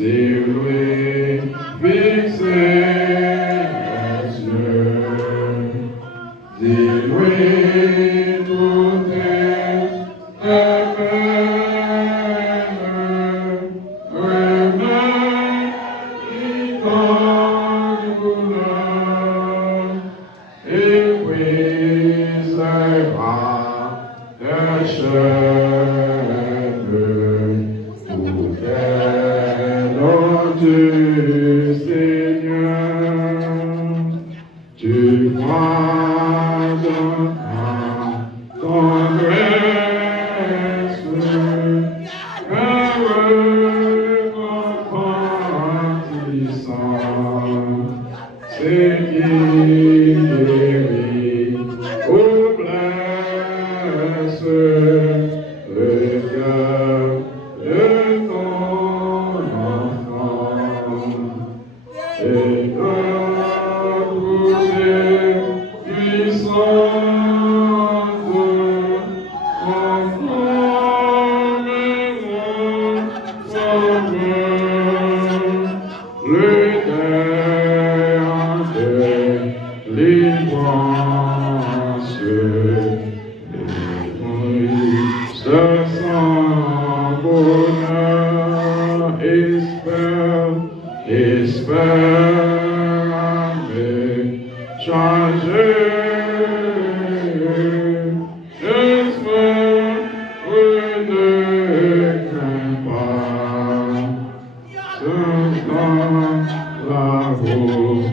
sur lui fixer les yeux, dis-lui tout est peine, remets ton douleur, et brisera tes chaînes, tout est nom du Seigneur. Tu pardonneras ton reste, heureux compatissant, c'est qui guérit ou blesse le cœur de ton enfant. Et que tout est puissante, conformément son cœur, le terre de délivrance, ce sans bonheur, espère, mais changer, espère, ne crains pas, dans la roue,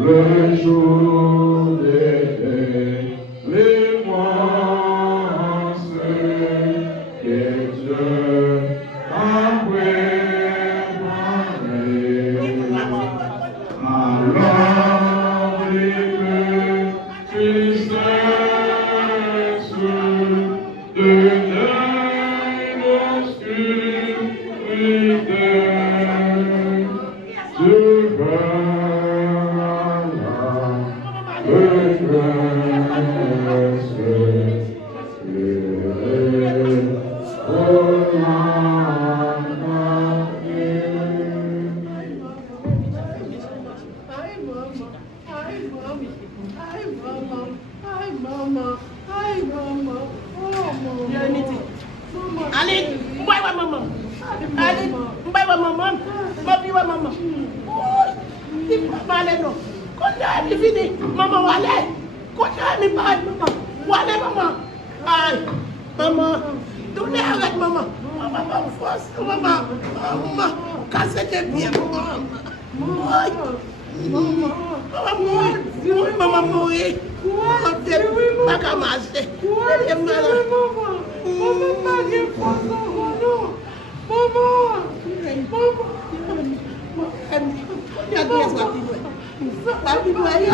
le jour des délivrances que Dieu a préparé. Alors les tristesses de l'obscurité, Dieu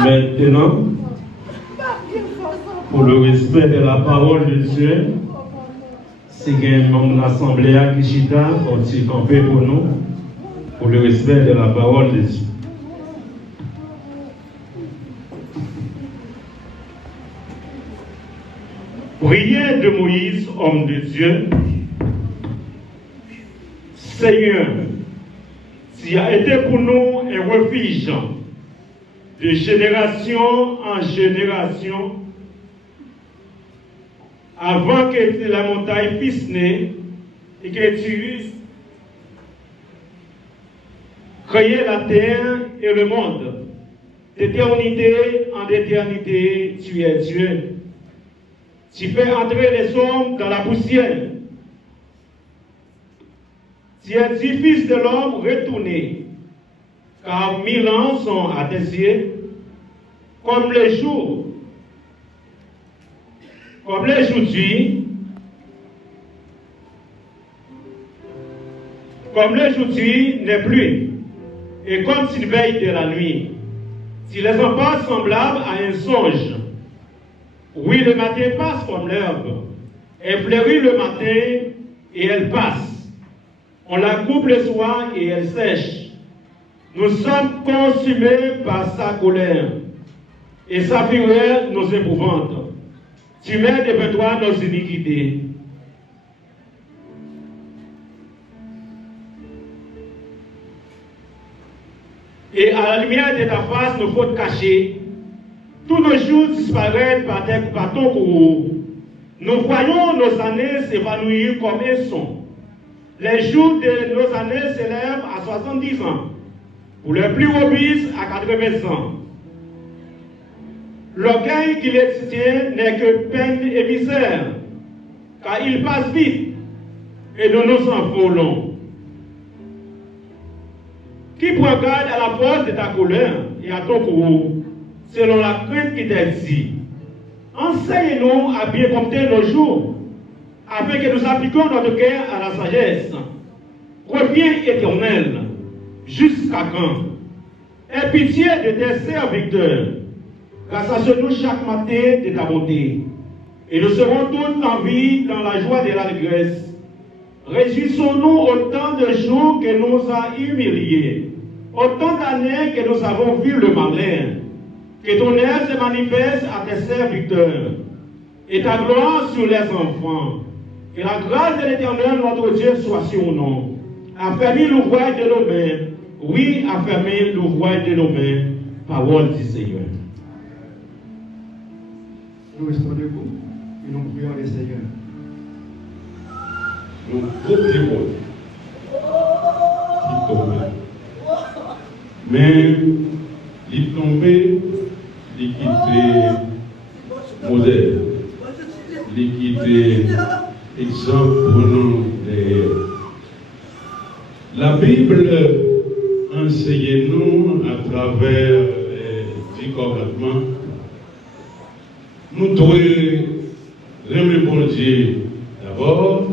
Maintenant, pour le respect de la parole de Dieu, si il y a un membre de l'Assemblée à Kishita, on s'y camper pour nous, pour le respect de la parole de Dieu. Prière de Moïse, homme de Dieu. Seigneur, tu as été pour nous un refuge de génération en génération, avant que la montagne puisse naître et que tu créé la terre et le monde. d'éternité en éternité, tu es Dieu. Tu fais entrer les hommes dans la poussière. Tu es dit, fils de l'homme, retourné, car 1000 ans sont à tes yeux, comme les jours d'aujourd'hui, n'est plus, et comme s'il veille de la nuit. Si les enfants semblables à un songe, oui, le matin passe comme l'herbe, elle fleurit le matin et elle passe. On la coupe le soir et elle sèche. Nous sommes consumés par sa colère, et sa fureur nous épouvante. Tu mets devant toi nos iniquités. Et à la lumière de ta face, nos fautes cachées, tous nos jours disparaissent par ton courroux. Nous voyons nos années s'évanouir comme un son. Les jours de nos années s'élèvent à 70 ans, pour les plus robustes à 80 ans. L'orgueil qui les tient n'est que peine et misère, car il passe vite et nous nous envolons. Qui prend garde à la force de ta colère et à ton courroux, selon la crainte qui t'est dit. Enseigne-nous à bien compter nos jours, afin que nous appliquions notre cœur à la sagesse. Reviens, Éternel, jusqu'à quand? Aie pitié de tes serviteurs, car ça se nous chaque matin de ta bonté. Et nous serons tous en vie dans la joie de l'allégresse. Réjouissons-nous autant de jours que nous a humiliés, autant d'années que nous avons vu le malheur. Que ton aide se manifeste à tes serviteurs, et ta gloire sur les enfants. Que la grâce de l'Éternel, notre Dieu, soit sur nous. Affermis l'ouvrage de nos mains. Oui, affermis l'ouvrage de nos mains. Parole du Seigneur. Nous restons debout et nous prions le Seigneur. Nous groupe du monde qui tombe. Mais il tombait, il quittait modèle, il quittait exemple pour nous. La Bible enseigne-nous à travers les 10 commandements. Nous devons remettre bon Dieu d'abord,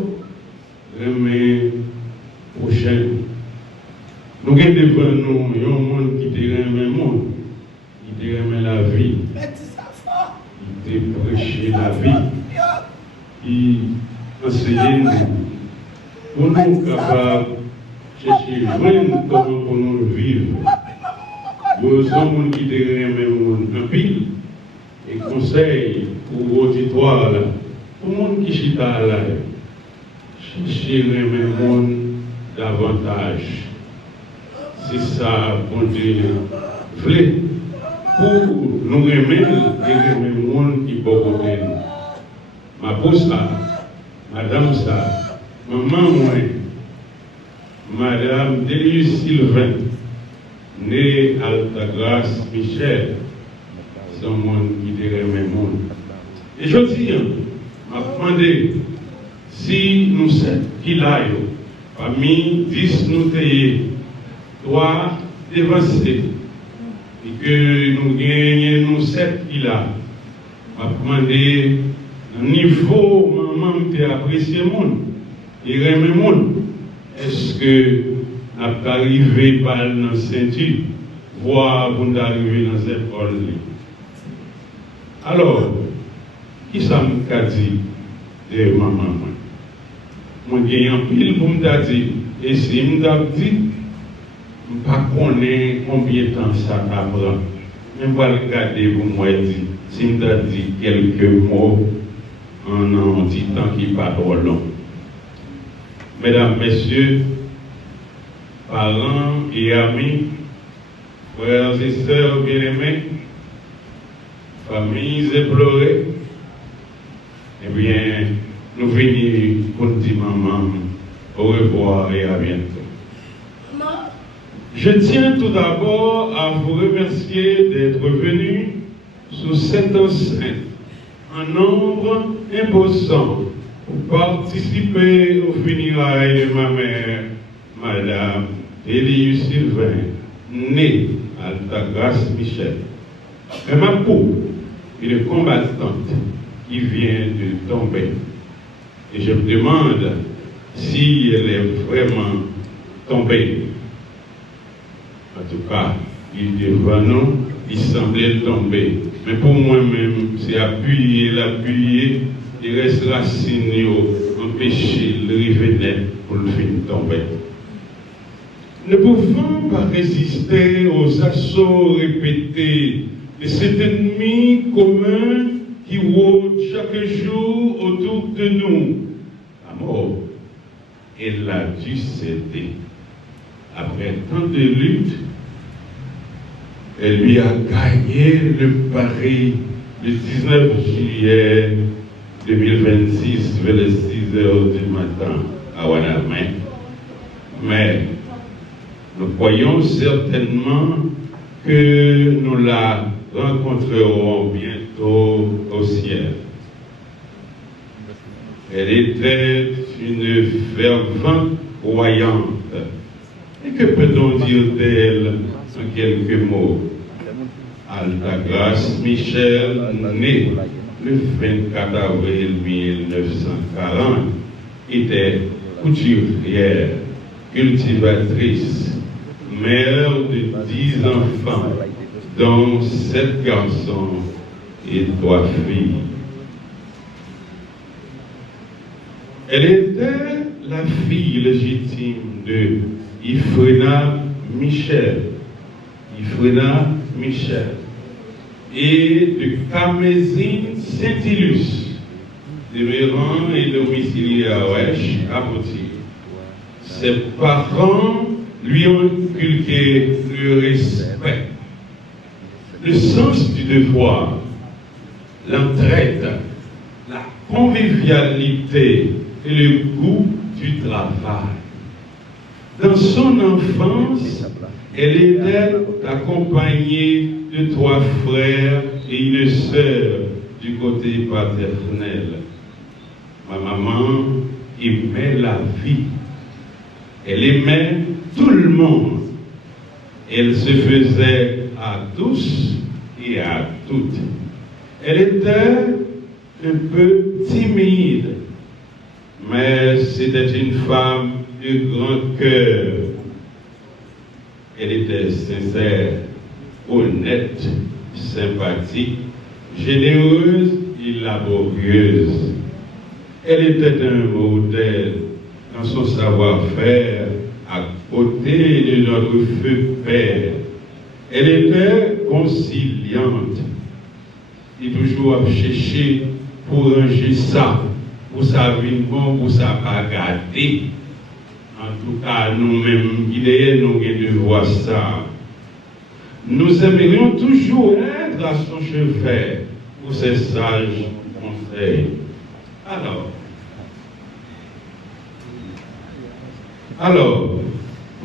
remettre prochain. Nous avons devant nous un monde qui te remet le monde, qui te remet la vie, qui te prêche la vie, qui enseigne nous. Pour nous capables de chercher comment pour nous vivre. Nous sommes qui te remet le monde en pile. Et conseil pour l'auditoire, pour le monde qui chita là, chercher le monde davantage. C'est ça, bon Dieu, voulait pour nous remettre et le monde qui peut côté nous. Ma pousse ça, madame ça, maman moi, madame Délice Sylvain, née Altagrace Michel. C'est un monde qui te remet le monde. Et je dis, m'a demandé si nous sommes qui là, parmi 10 nous payés, 3 dévancés, et que nous gagnons nous 7 qui là, m'a demandé le niveau, maman t'a apprécié le monde, et remet le monde. Est-ce que nous sommes arrivés par la ceinture, voire vous arriver dans cette école? Alors, qui ça m'a dit de maman? Moi, j'ai un pile pour me dire, et si je me dis, je ne sais pas combien de temps ça t'apprend. Je vais regarder pour moi dire, si je me dis quelques mots en un petit temps qui pas trop long. Mesdames, Messieurs, parents et amis, frères et sœurs bien-aimés, familles éplorées, eh bien, nous venons pour dire maman, au revoir et à bientôt. Je tiens tout d'abord à vous remercier d'être venus sous cette enceinte en nombre imposant pour participer aux funérailles de ma mère, Madame Elius Sylvain, née Altagrace Michel. Et ma peau, une combattante qui vient de tomber. Et je me demande si elle est vraiment tombée. En tout cas, il devant nous, il semblait tomber. Mais pour moi-même, c'est appuyer, il reste racine, empêcher le revenir pour le faire tomber. Ne pouvant pas résister aux assauts répétés de cet ennemi commun qui rôde chaque jour autour de nous, la mort, elle a dû céder. Après tant de luttes, elle lui a gagné le pari le 19 juillet 2026 vers les 6 heures du matin à Wanamé. Mais nous croyons certainement que nous la rencontrerons bientôt au ciel. Elle était une fervente croyante. Et que peut-on dire d'elle en quelques mots? Altagrace Michel, née le 24 avril 1940, était couturière, cultivatrice, mère de 10 enfants, dont 7 garçons et 3 filles. Elle était la fille légitime de Ifrena Michel, et de Camésine Saint-Ilus, demeurant et domicilié à Wesh, à Potier. Ses parents lui ont inculqué le respect, le sens du devoir, l'entraide, la convivialité et le goût du travail. Dans son enfance, elle était accompagnée de 3 frères et une sœur du côté paternel. Ma maman aimait la vie. Elle aimait tout le monde. Elle se faisait à tous et à toutes. Elle était un peu timide, mais c'était une femme de grand cœur. Elle était sincère, honnête, sympathique, généreuse et laborieuse. Elle était un modèle dans son savoir-faire à côté de notre feu père. Elle était conciliante et toujours à chercher pour ranger ça, pour sa vie bon, pour sa bagarder. En tout cas, nous-mêmes, il nous de voir ça. Nous aimerions toujours être à son chevet pour ses sages conseils. Alors,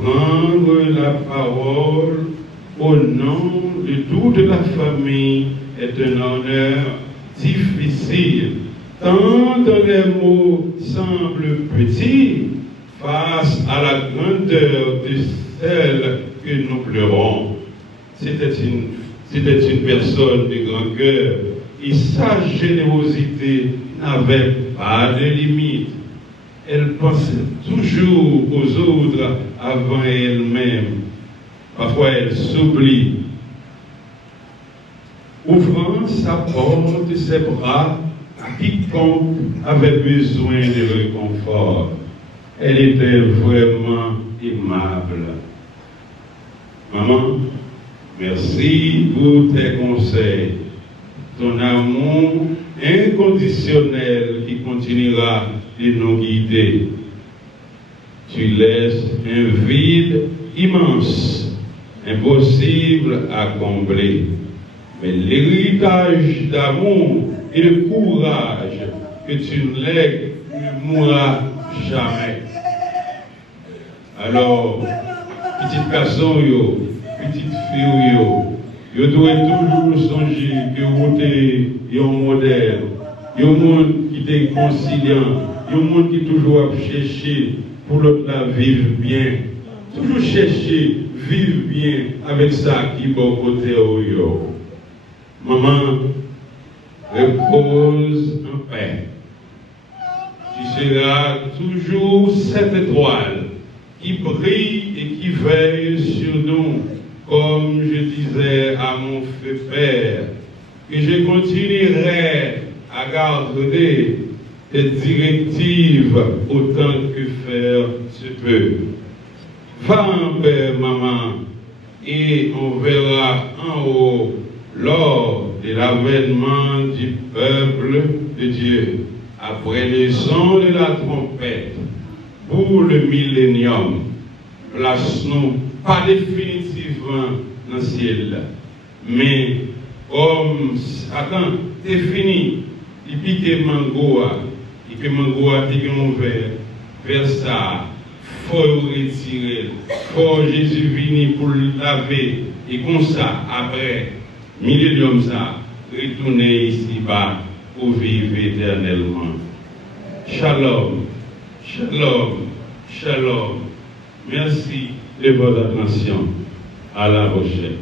prendre la parole au nom de toute la famille est un honneur difficile, tant les mots semblent petits face à la grandeur de celle que nous pleurons. C'était une personne de grand cœur et sa générosité n'avait pas de limite. Elle pensait toujours aux autres avant elle-même. Parfois elle s'oublie. Ouvrant sa porte, ses bras à quiconque avait besoin de réconfort. Elle était vraiment aimable. Maman, merci pour tes conseils, ton amour inconditionnel qui continuera de nous guider. Tu laisses un vide immense, impossible à combler. Mais l'héritage d'amour et de courage que tu lègues ne mourra jamais. Alors, petit garçon, petite fille, vous devez toujours songer que vous êtes un modèle, un monde qui est conciliant, un monde qui toujours chercher pour l'autre la vivre bien. Toujours chercher vivre bien avec ça qui est bon côté. Maman, repose en paix. Tu seras toujours cette étoile qui brille et qui veille sur nous, comme je disais à mon père, que je continuerai à garder tes directives autant que faire se peut. Va en paix, maman, et on verra en haut lors de l'avènement du peuple de Dieu, après le son de la trompette, pour le millénium. Place-nous pas définitivement dans le ciel, mais comme Satan est fini, il pique mangoa, et que mangoa pique vers ça, faut retirer, faut Jésus venir pour le laver, et comme ça, après, millénium ça, retourner ici-bas pour vivre éternellement. Shalom, shalom, shalom. Merci de votre attention. À la prochaine.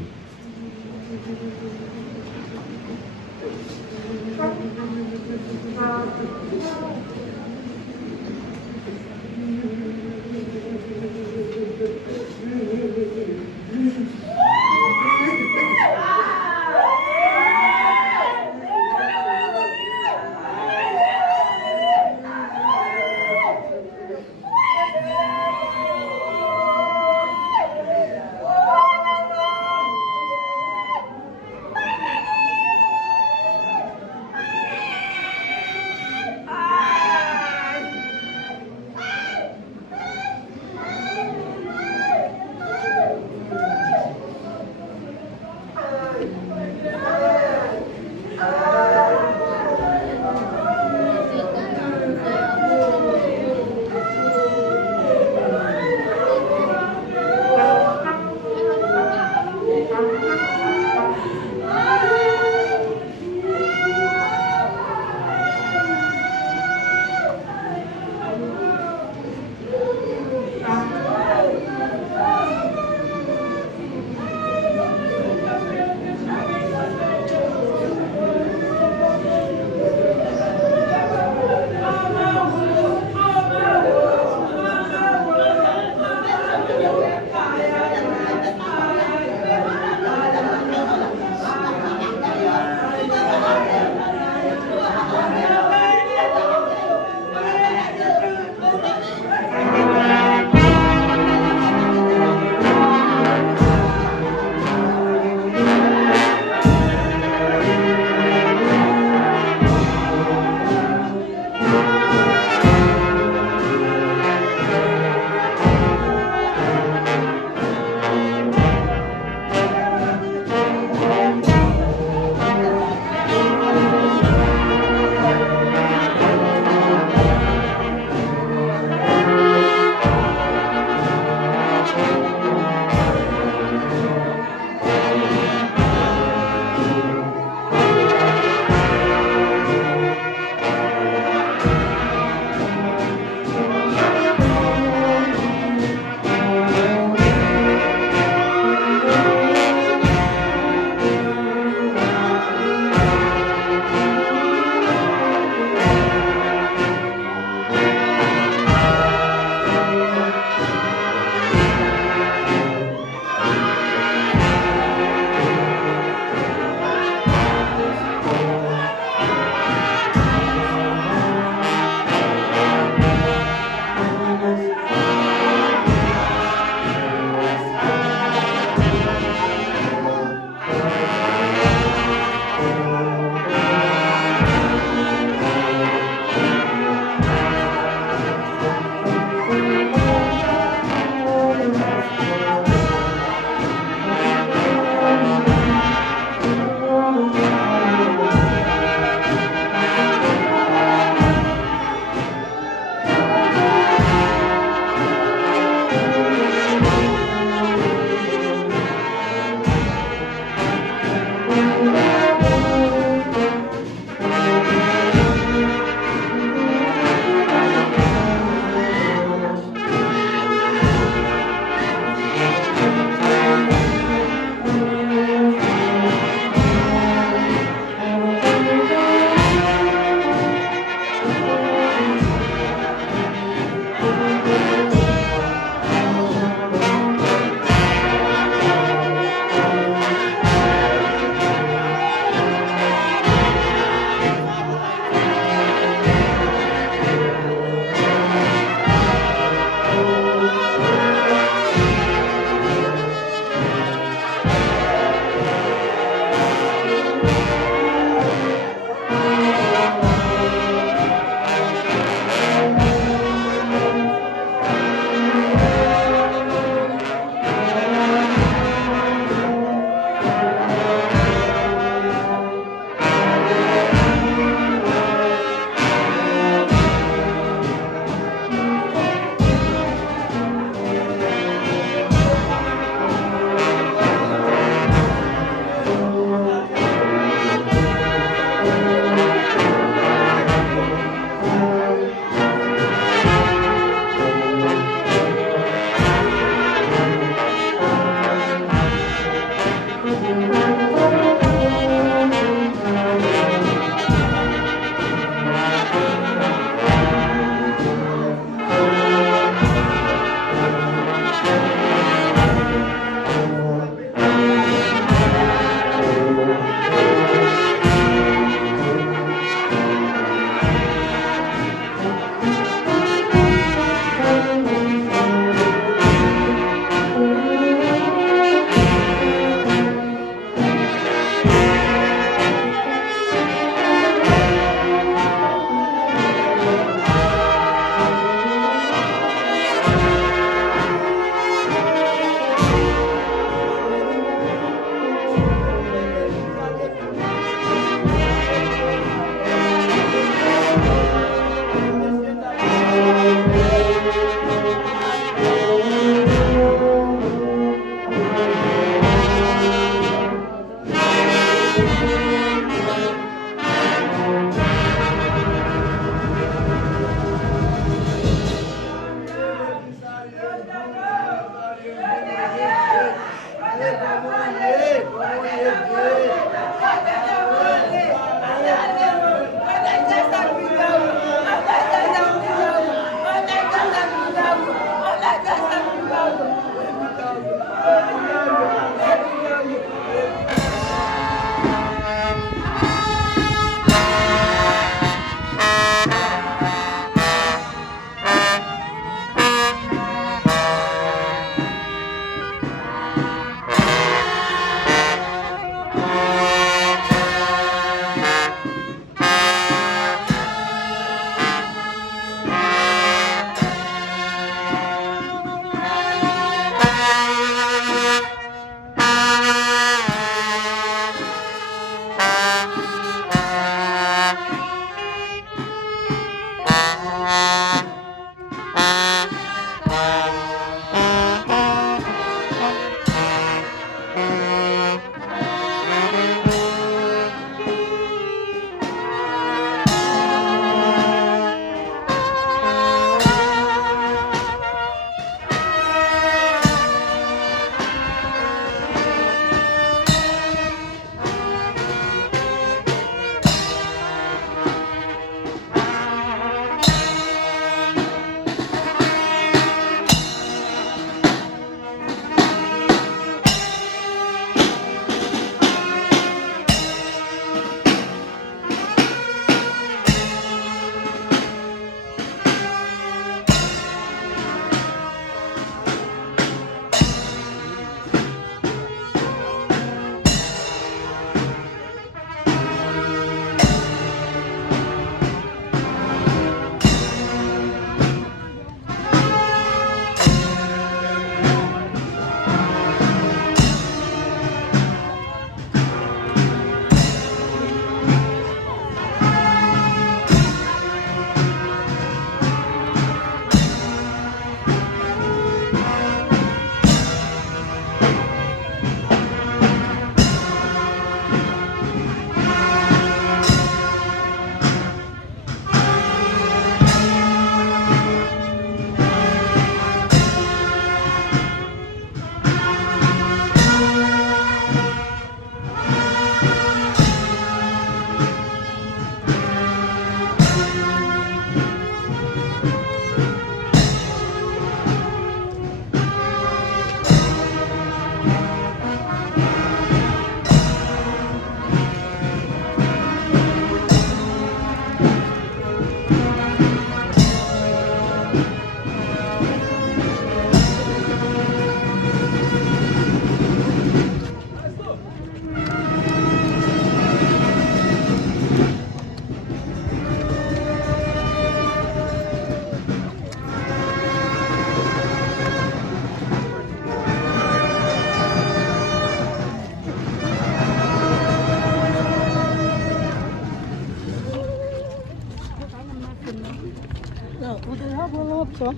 Sure.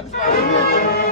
That is my